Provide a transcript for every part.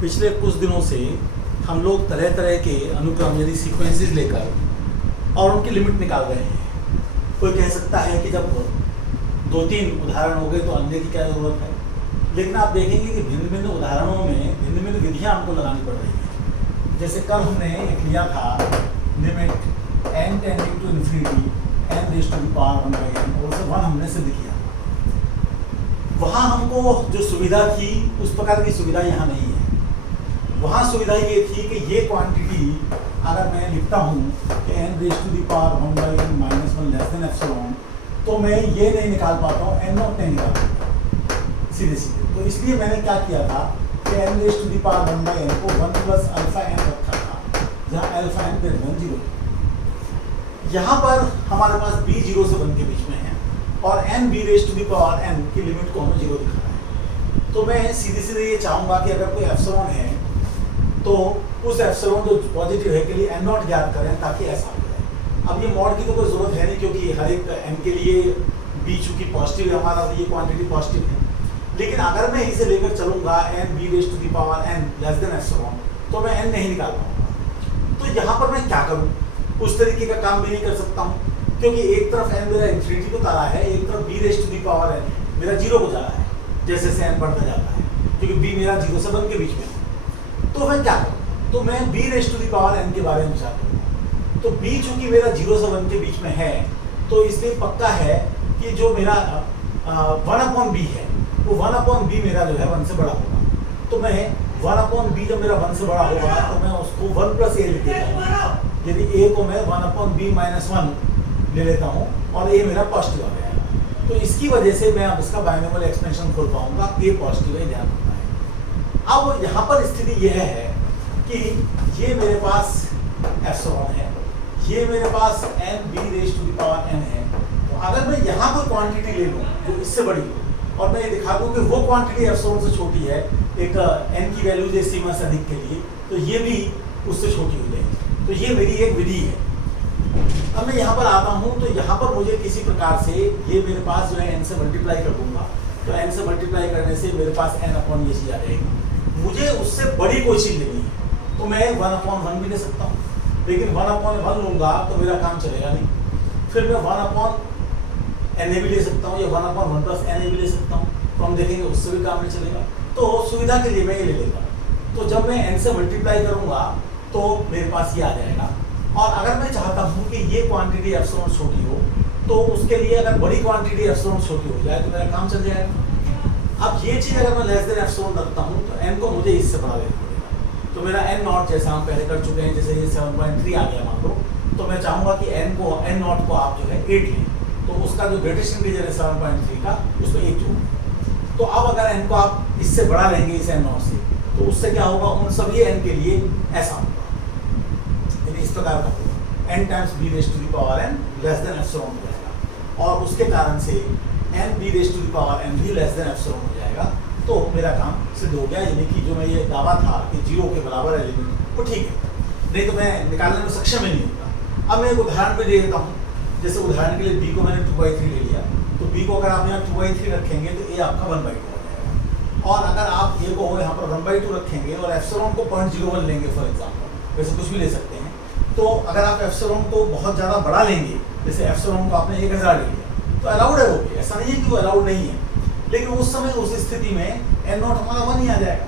पिछले कुछ दिनों से हम लोग तरह तरह के अनुक्रम यानी सीक्वेंसेस लेकर और उनकी लिमिट निकाल रहे हैं। कोई कह सकता है कि जब 2-3 उदाहरण हो गए तो अन्य की क्या ज़रूरत है, लेकिन आप देखेंगे कि भिन्न भिन्न उदाहरणों में भिन्न भिन्न विधियाँ हमको लगानी पड़ रही हैं। जैसे कल हमने एक लिया था limit n tending to infinity n raise to the power 1/n और उसे 1 हमने सिद्ध किया। वहाँ हमको जो सुविधा थी उस प्रकार की सुविधा यहाँ नहीं है। वहाँ सुविधा ये थी कि ये क्वांटिटी अगर मैं लिखता हूँ कि n raise to the power 1/n minus 1 less than epsilon, तो मैं ये नहीं निकाल पाता हूँ, n नॉट नहीं निकाल पाता सीधे सीधे। तो इसलिए मैंने क्या किया था कि n raise to the power 1/n को 1 प्लस अल्फा n रखा था, जहाँ अल्फा n ग्रेटर देन 0। यहाँ पर हमारे पास b 0 से 1 के बीच में है और n b raise to the power n की लिमिट को हमें 0 दिखाना है। तो मैं सीधे सीधे ये चाहूँगा कि अगर कोई एप्सिलॉन है तो उस एप्सिलॉन जो पॉजिटिव है के लिए n नॉट ज्ञात करें ताकि ऐसा हो जाए। अब ये मॉड की तो कोई ज़रूरत है नहीं, क्योंकि हर एक n के लिए b चूँकि पॉजिटिव है हमारा, ये क्वांटिटी पॉजिटिव है। लेकिन अगर मैं इसे लेकर चलूँगा n b raise to the power n less than epsilon, तो मैं n नहीं निकाल पाऊँगा। तो यहाँ पर मैं क्या करूँ? उस तरीके का काम भी नहीं कर सकता हूँ, क्योंकि एक तरफ n मेरा इन्फिनिटी को तारा है, एक तरफ b raise to the power n मेरा 0 हो जा रहा है जैसे जैसे n बढ़ता जाता है, क्योंकि b मेरा 0 से 1 के बीच में है। तो मैं क्या करूँ? तो मैं b raise to the power n के बारे में विचार करूँगा। तो b चूँकि मेरा 0 से 1 के बीच में है, तो इसलिए पक्का है कि जो मेरा 1/b है वो 1/b मेरा जो है 1 से बड़ा होगा। तो मैं 1/b जब मेरा 1 से बड़ा होगा तो मैं उसको 1 प्लस a लिख देता हूँ। यदि a को मैं 1/b माइनस 1 ले लेता हूँ और a मेरा पॉजिटिव आ गया, तो इसकी वजह से मैं अब इसका बायनोमियल एक्सपेंशन खोल पाऊंगा। a पॉजिटिव है, ध्यान रखना है। अब यहाँ पर स्थिति यह है कि ये मेरे पास एप्सिलॉन है, ये मेरे पास n b raise to the power n है। तो अगर मैं यहाँ कोई क्वांटिटी ले लूँ जो इससे बड़ी हो और मैं ये दिखा दूँ कि वो क्वांटिटी एप्सिलॉन से छोटी है, एक n की वैल्यू दे सीमा से अधिक के लिए, तो ये भी उससे छोटी हो जाएगी। तो ये मेरी एक विधि है। अब मैं यहाँ पर आता हूँ तो यहाँ पर मुझे किसी प्रकार से ये मेरे पास जो है n से मल्टीप्लाई कर दूंगा, तो n से मल्टीप्लाई करने से मेरे पास n/, ये चीज़ आ जाएगी। मुझे उससे बड़ी कोई चीज़ लेनी है तो मैं 1/1 भी ले सकता हूँ, लेकिन 1/1 लूँगा तो मेरा काम चलेगा नहीं। फिर मैं 1/na भी ले सकता हूँ या 1/1 प्लस na भी ले सकता हूँ, तो हम देखेंगे उससे भी काम नहीं चलेगा। तो सुविधा के लिए मैं ये ले लेगा। तो जब मैं n से मल्टीप्लाई करूँगा तो मेरे पास ये आ जाएगा। और अगर मैं चाहता हूँ कि ये क्वांटिटी एप्सिलॉन छोटी हो, तो उसके लिए अगर बड़ी क्वांटिटी एप्सिलॉन छोटी हो जाए तो मेरा काम चल जाएगा। अब ये चीज़ अगर मैं लेस देन एप्सिलॉन रखता हूँ तो n को मुझे इससे बड़ा लेना पड़ेगा। तो मेरा n नॉट जैसा हम पहले कर चुके हैं, जैसे ये 7.3 आ गया मान लो, तो मैं चाहूँगा कि n नॉट को आप जो है 8 लें, तो उसका जो ग्रेटेस्ट इंटीजर है 7.3 का, उसमें 1 जोड़। तो अब अगर n को आप इससे बड़ा लेंगे इस n नॉट से, तो उससे क्या होगा? उन सभी n के लिए ऐसा होगा, यानी इस प्रकार का होगा n times b raise to the power n less than epsilon हो जाएगा, और उसके कारण से n b raise to the power n भी लेस देन एप्सिलॉन हो जाएगा। तो मेरा काम सिद्ध हो गया, यानी कि जो मैं ये दावा था कि 0 के बराबर है लिमिट, वो ठीक है, नहीं तो मैं निकालने में सक्षम ही नहीं होता। अब मैं एक उदाहरण पे दे देता हूँ। जैसे उदाहरण के लिए b को मैंने 2/3 ले लिया, तो b को अगर आप यहाँ 2/3 रखेंगे तो a आपका 1/2 हो जाएगा। और अगर आप a को यहाँ पर 1/2 रखेंगे और एप्सिलॉन को 0.01 लेंगे फॉर एग्जाम्पल, वैसे कुछ भी ले सकते हैं, तो अगर आप एप्सिलॉन को बहुत ज़्यादा बड़ा लेंगे, जैसे एप्सिलॉन को आपने 1000 ले लिया, तो अलाउड है वो भी, ऐसा नहीं है कि वो अलाउड नहीं है, लेकिन उस समय उस स्थिति में n नॉट हमारा 1 ही आ जाएगा।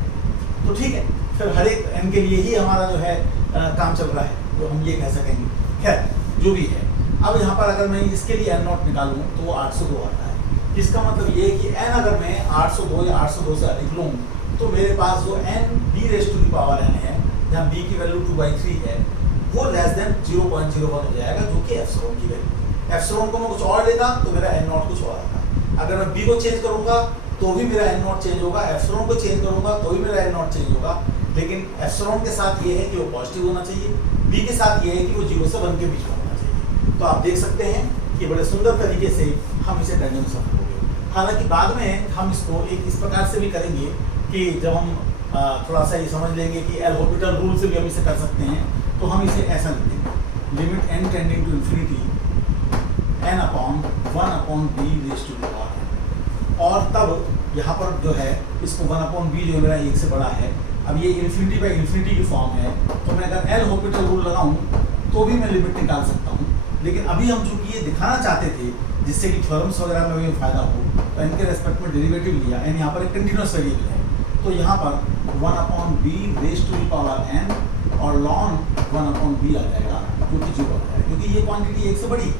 तो ठीक है, फिर हर एक n के लिए ही हमारा जो है काम चल रहा है, तो हम ये कह सकेंगे। खैर जो भी है, अब यहाँ पर अगर मैं इसके लिए n नॉट निकालूँ तो वो 802 आता है, जिसका मतलब ये है कि n अगर मैं 802 या 802 से अधिक लूँ तो मेरे पास जो n b raise to the power n है, जहाँ b की वैल्यू 2/3 है, वो लेस देन 0.01 हो जाएगा, जो कि एप्सिलॉन की वैल्यू। एप्सिलॉन को मैं कुछ और लेता तो मेरा n नॉट कुछ और आता। अगर मैं b को चेंज करूँगा तो भी मेरा n नॉट चेंज होगा, एप्सिलॉन को चेंज करूँगा तो भी मेरा n नॉट चेंज होगा, लेकिन एप्सिलॉन के साथ ये है कि वो पॉजिटिव होना चाहिए, b के साथ ये है कि वो 0 से 1 के बीच में होना चाहिए। तो आप देख सकते हैं कि बड़े सुंदर तरीके से हम इसे करने में सफल हो गए। हालांकि बाद में हम इसको एक इस प्रकार से भी करेंगे कि जब हम थोड़ा सा ये समझ लेंगे कि एल हॉस्पिटल रूल से भी हम इसे कर सकते हैं, तो हम इसे ऐसा लिखेंगे, limit n tending to infinity n/1/b raise to the power. और तब यहाँ पर जो है इसको 1/b जो मेरा 1 से बड़ा है, अब ये इन्फिनिटी बाई इन्फिनिटी की फॉर्म है, तो मैं अगर एल हॉस्पिटल रूल लगाऊं तो भी मैं लिमिट निकाल सकता हूं। लेकिन अभी हम चूंकि ये दिखाना चाहते थे जिससे कि थ्योरम्स वगैरह में भी फायदा हो, तो इनके रेस्पेक्ट में डेरिवेटिव लिया, एंड यहाँ पर एक कंटिन्यूस वेरिएबल है, तो यहाँ पर 1/b raise to the power n और ln 1/b आ जाएगा, जो कि 0 आता है, क्योंकि ये क्वांटिटी 1 से बड़ी,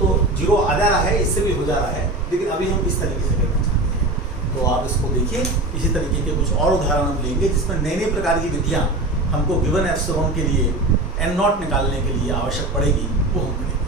तो 0 आ जा रहा है, इससे भी हो जा रहा है, लेकिन अभी हम इस तरीके से करना चाहते हैं। तो आप इसको देखिए, इसी तरीके के कुछ और उदाहरण हम लेंगे जिसमें नए नए प्रकार की विधियाँ हमको गिवन एप्सिलॉन के लिए n0 निकालने के लिए आवश्यक पड़ेगी, वो हम करेंगे।